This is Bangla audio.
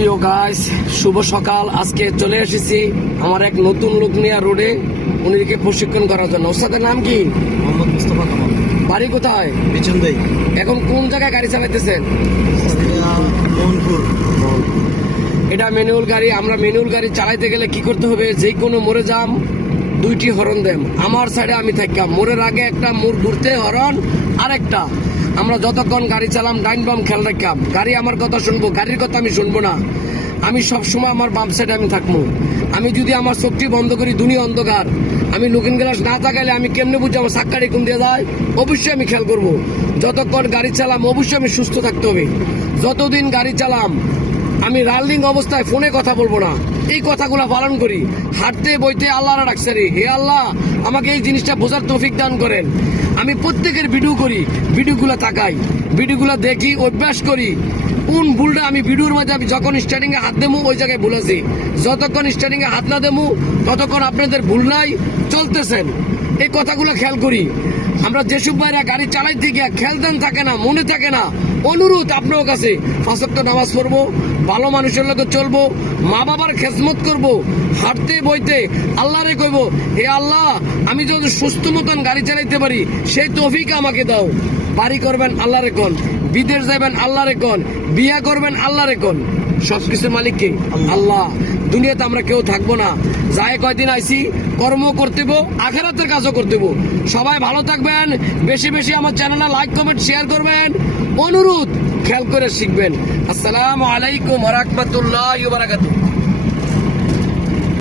প্রিয় গাইস, শুভ সকাল। আজকে চলে এসেছি আমার এক নতুন লোক নিয়ে রোডে উনিকে প্রশিক্ষণ করার জন্য। ওস্তাদের নাম কি? মোহাম্মদ মুস্তফা কামাল। বাড়ি কোথায়? বিচন্দাই। এখন কোন জায়গায় গাড়ি চালাইতেছেন? মোহনপুর। এটা ম্যানুয়াল গাড়ি। আমরা ম্যানুয়াল গাড়ি চালাইতে গেলে কি করতে হবে? যে কোনো মোড়ে যাম, দুইটি হরন দেম। আমার সাইডে আমি থাকতাম, মোড়ের আগে একটা মোড় ঘুরতে হরন আরেকটা। আমরা যতক্ষণ গাড়ি চালাম ডাইন বাম খেয়াল রাখতাম। গাড়ি আমার কথা শুনবো, গাড়ির কথা আমি শুনবো না। আমি সবসময় আমার বাম সাইডে আমি থাকবো। আমি যদি আমার চোখটি বন্ধ করি, দুনিয়া অন্ধকার। আমি লুকিং গ্লাস না থাকালে আমি কেমনে বুঝি আমার সাক্কারি কোন দিয়ে যায়? অবশ্যই আমি খেয়াল করবো। যতক্ষণ গাড়ি চালাম অবশ্যই আমি সুস্থ থাকতে হবে। যতদিন গাড়ি চালাম আমি রানিং অবস্থায় ফোনে কথা বলবো না। এই কথাগুলো পালন করি। হাঁটতে বইতে আল্লাহরা ডাকছে রে, হে আল্লাহ আমাকে এই জিনিসটা বোঝার তৌফিক দান করেন। আমি প্রত্যেকের ভিডিও করি, ভিডিওগুলো তাকাই, ভিডিওগুলো দেখি, অভ্যাস করি। কোন ভুলটা আমি ভিডিওর মধ্যে আমি যখন স্টার্টিং এ হাত দেবো ওই জায়গায় ভুল আছি। যতক্ষণ স্টার্টিং এ হাত না দেবো ততক্ষণ আপনাদের ভুল নাই, চলতেছেন। এই কথাগুলো খেয়াল করি। আমরা যেসব ভাইরা গাড়ি চালাইতে গিয়ে খেলতেন থাকে না, মনে থাকে না, অনুরোধ আপনার কাছে 5 ওয়াক্ত নামাজ পড়বো, ভালো মানুষের লোকে চলবো, মা বাবার খেজমত করবো, হাঁটতে বইতে আল্লাহরে কইবো, হে আল্লাহ আমি যদি সুস্থ মতন গাড়ি চালাইতে পারি সেই তৌফিক আমাকে দাও। বাড়ি করবেন আল্লাহরে কোন, বিদেশ যাবেন আল্লাহরে কোন, বিয়া করবেন আল্লাহরে কোন। সবকিছুর মালিক কে? আল্লাহ। দুনিয়াতে আমরা কেউ থাকবো না। যাই কয়দিন আইছি, কর্ম করতেব, আখেরাতের কাজও করতেব। সবাই ভালো থাকবেন। বেশি বেশি আমার চ্যানেলে লাইক কমেন্ট শেয়ার করবেন। অনুরোধ খেয়াল করে শিখবেন। আসসালামু আলাইকুম ওয়া রাহমাতুল্লাহি ওয়া বারাকাতুহু।